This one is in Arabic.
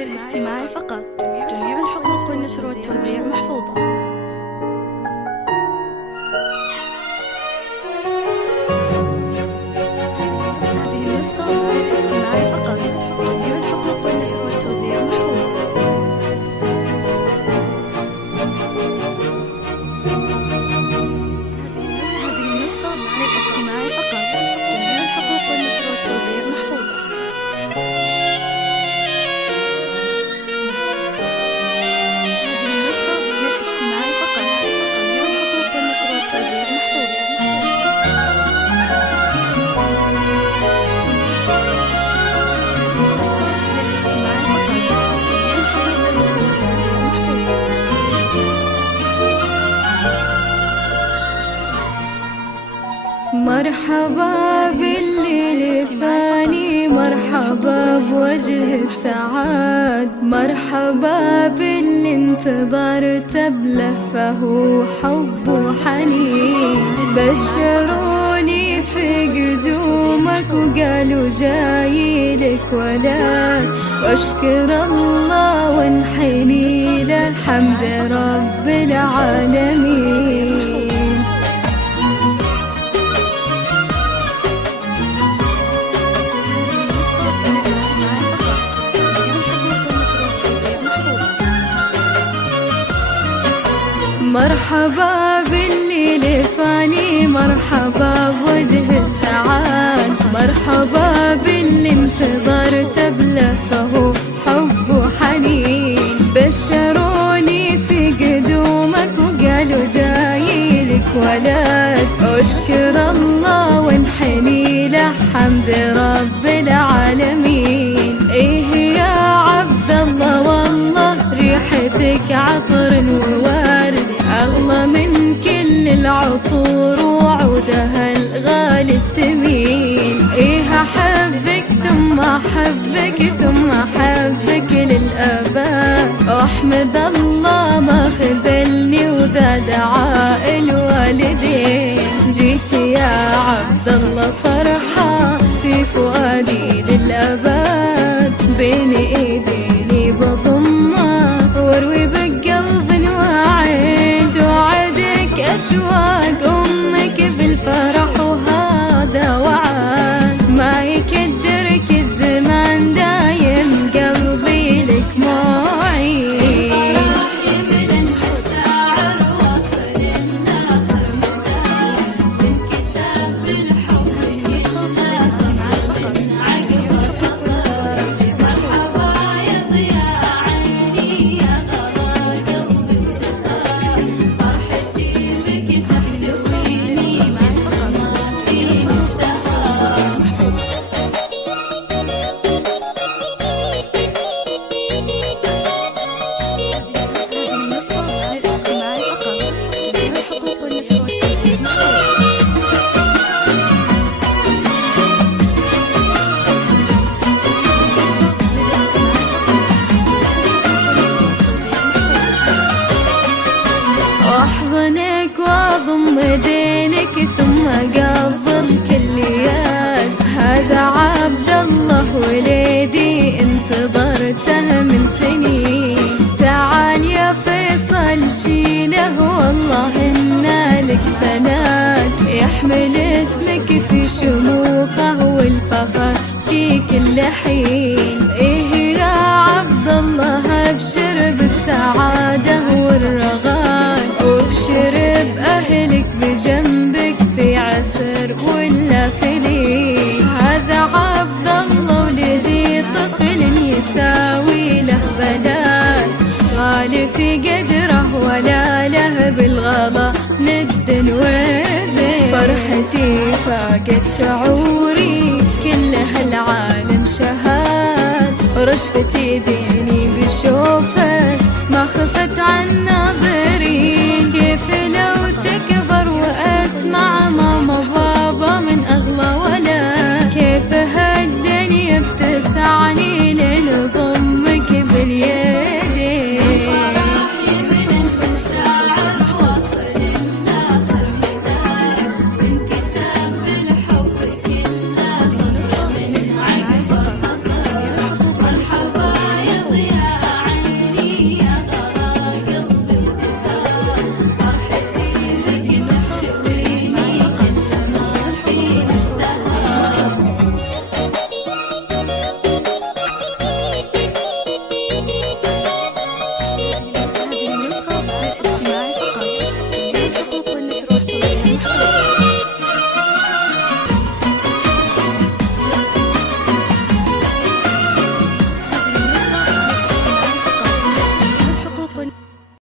للاستماع فقط. جميع الحقوق والنشر والتوزيع محفوظة. هذه النسخة للاستماع فقط. جميع الحقوق والنشر والتوزيع محفوظة. هذه النسخة للاستماع فقط. جميع الحقوق والنشر والتوزيع محفوظة. مرحبا بالليل فاني، مرحبا بوجه السعاد، مرحبا باللي انتظرت بلهفه حب وحنين. بشروني في قدومك وقالوا جاي لك ولاد، واشكر الله وانحني له حمد رب العالمين. مرحبا بالليل فاني، مرحبا بوجه السعاد، مرحبا باللي انتظرت بلهفه حب وحنين. بشروني في قدومك وقالوا جاي لك ولد، اشكر الله وانحني له حمد رب العالمين. ايه يا عبد الله والله ريحتك عطر وورد، أغلى من كل العطور وعودها الغالي الثمين. إيه أحبك ثم أحبك ثم أحبك للأبد، وأحمد الله ما خذلني وذا دعاء الوالدين. جيت يا عبد الله فرحة في فؤادي للأبد، بين إيديني بضمه واروي بقلب وعين. توعدك أشواق أمك بالفرح وهذا وعد، ما يكدرك الزمان دايم قلبي لك معين. أحضنك وأضم دينك ثم قبل كليات، هذا عبد الله وليدي انتظرته من سنين. تعال يا فيصل شيله والله إن لك سناد، يحمل اسمك في شموخه والفخر في كل حين. إيه يا عبد الله أبشر بالسعادة والرغاد، وابشر بأهلك بجنبك في عسر ولا في ليل. هذا عبد الله ولدي طفل يساوي له بدال، غالي في قدره ولا له بالغلا ند وزين. فرحتي فاقت شعوري كل هالعالم شهاد، رشفتي ديني بشوفك ما خفت عن ناظرين. كيف لو تكبر وأسمع ما